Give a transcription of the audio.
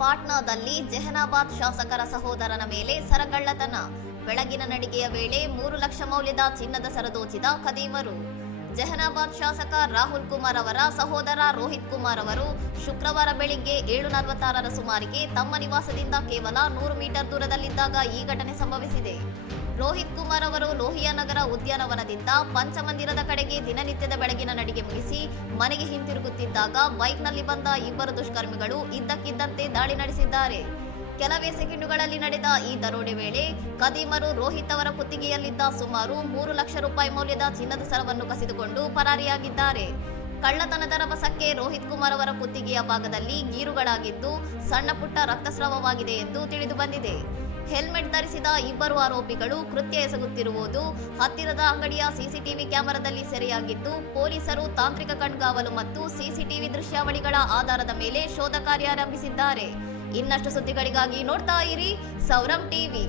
ಪಾಟ್ನಾದಲ್ಲಿ ಜೆಹನಾಬಾದ್ ಶಾಸಕರ ಸಹೋದರನ ಮೇಲೆ ಸರಗಳ್ಳತನ. ಬೆಳಗಿನ ನಡಿಗೆಯ ವೇಳೆ 3 ಲಕ್ಷ ಮೌಲ್ಯದ ಚಿನ್ನದ ಸರ ದೋಚಿದ ಖದೀಮರು. ಜೆಹನಾಬಾದ್ ಶಾಸಕ ರಾಹುಲ್ ಕುಮಾರ್ ಅವರ ಸಹೋದರ ರೋಹಿತ್ ಕುಮಾರ್ ಅವರು ಶುಕ್ರವಾರ ಬೆಳಿಗ್ಗೆ 7:46ರ ಸುಮಾರಿಗೆ ತಮ್ಮ ನಿವಾಸದಿಂದ ಕೇವಲ 100 ಮೀಟರ್ ದೂರದಲ್ಲಿದ್ದಾಗ ಈ ಘಟನೆ ಸಂಭವಿಸಿದೆ. ರೋಹಿತ್ ಕುಮಾರ್ ಅವರು ಲೋಹಿಯಾನಗರ ಉದ್ಯಾನವನದಿಂದ ಪಂಚಮಂದಿರದ ಕಡೆಗೆ ದಿನನಿತ್ಯದ ಬೆಳಗಿನ ನಡಿಗೆ ಮುಗಿಸಿ ಮನೆಗೆ ಹಿಂತಿರುಗುತ್ತಿದ್ದಾಗ ಬೈಕ್ನಲ್ಲಿ ಬಂದ ಇಬ್ಬರು ದುಷ್ಕರ್ಮಿಗಳು ಇದ್ದಕ್ಕಿದ್ದಂತೆ ದಾಳಿ ನಡೆಸಿದ್ದಾರೆ. ಕೆಲವೇ ಸೆಕೆಂಡುಗಳಲ್ಲಿ ನಡೆದ ಈ ದರೋಡೆ ವೇಳೆ ಖದೀಮರು ರೋಹಿತ್ ಅವರ ಕುತ್ತಿಗೆಯಲ್ಲಿದ್ದ ಸುಮಾರು 3 ಲಕ್ಷ ರೂಪಾಯಿ ಮೌಲ್ಯದ ಚಿನ್ನದ ಸರವನ್ನು ಕಸಿದುಕೊಂಡು ಪರಾರಿಯಾಗಿದ್ದಾರೆ. ಕಳ್ಳತನದ ರಭಸಕ್ಕೆ ರೋಹಿತ್ ಕುಮಾರ್ ಅವರ ಕುತ್ತಿಗೆಯ ಭಾಗದಲ್ಲಿ ಗೀರುಗಳಾಗಿದ್ದು ಸಣ್ಣ ಪುಟ್ಟ ರಕ್ತಸ್ರಾವವಾಗಿದೆ ಎಂದು ತಿಳಿದು ಬಂದಿದೆ. ಹೆಲ್ಮೆಟ್ ಧರಿಸಿದ ಇಬ್ಬರು ಆರೋಪಿಗಳು ಕೃತ್ಯ ಎಸಗುತ್ತಿರುವುದು ಹತ್ತಿರದ ಅಂಗಡಿಯ ಸಿಸಿಟಿವಿ ಕ್ಯಾಮೆರಾದಲ್ಲಿ ಸೆರೆಯಾಗಿದ್ದು, ಪೊಲೀಸರು ತಾಂತ್ರಿಕ ಕಣ್ಗಾವಲು ಮತ್ತು ಸಿಸಿಟಿವಿ ದೃಶ್ಯಾವಳಿಗಳ ಆಧಾರದ ಮೇಲೆ ಶೋಧ ಕಾರ್ಯ ಆರಂಭಿಸಿದ್ದಾರೆ. ಇನ್ನಷ್ಟು ಸುದ್ದಿಗಳಿಗಾಗಿ ನೋಡ್ತಾ ಇರಿ ಸೌರಂ ಟಿವಿ.